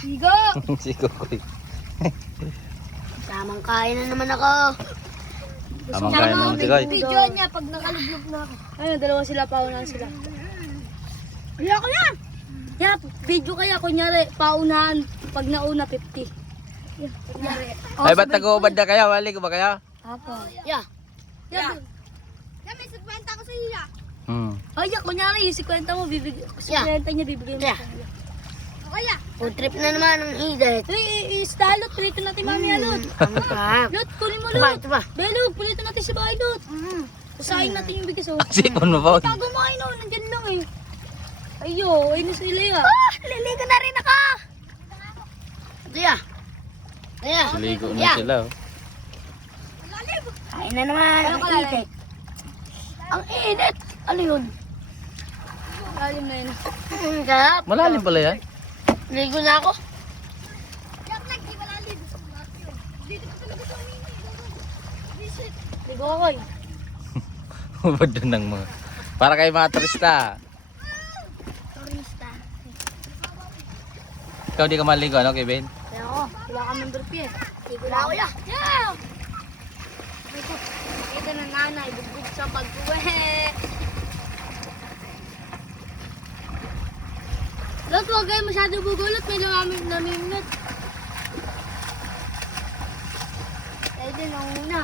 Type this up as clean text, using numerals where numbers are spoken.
Sigo! Si Kukoy. Tamang kain na naman ako. Tamang kain naman si Koy. Video niya pag nakalublog na ako. Ayun, dalawa sila, paunahan sila. Ayoko na! Yeah, video kaya, kunyari, paunahan, pag nauna, 50. Yeah, kunyari. Ay, ba't nag-uubad na kayo? Wali ko ba kayo? Apo. Yeah. Yeah. Yeah, may 50 ko sa iya. Ay, yeah, kunyari, yung 50 mo, bibigyan. 50 niya, bibigyan mo. Kaya. Food trip na naman ang hidet. Isda, Lot. Pulito natin, Mami, Lot. Lot, kunin mo, Lot. Belog, pulito natin sa bahay, Lot. Usahin natin yung bigas, oh. Sipon mo ba? Tago mo kayo, no. Nandyan lang, eh. Ayo, ayun na sila, ah. Liligo na rin ako. Diya. Diya. Siligo na sila. Oh. Kain na naman. Ang init. Ang init. Ano yun? Lalim na yun. Sarap. Malalim pala yan. Ligo na ako. Ligo ako, eh. Ubad doon ng mga... Para kayo mga turista. Turista. Ikaw di ka maligo, ano Kevin? Kaya ako, wala ka member fee, eh. Ligo na ako, yeah. Ito na nanay, bugbog sa pag-uwi. Lot, huwag kayo masyado bugulot. May namimit. Pwede na una.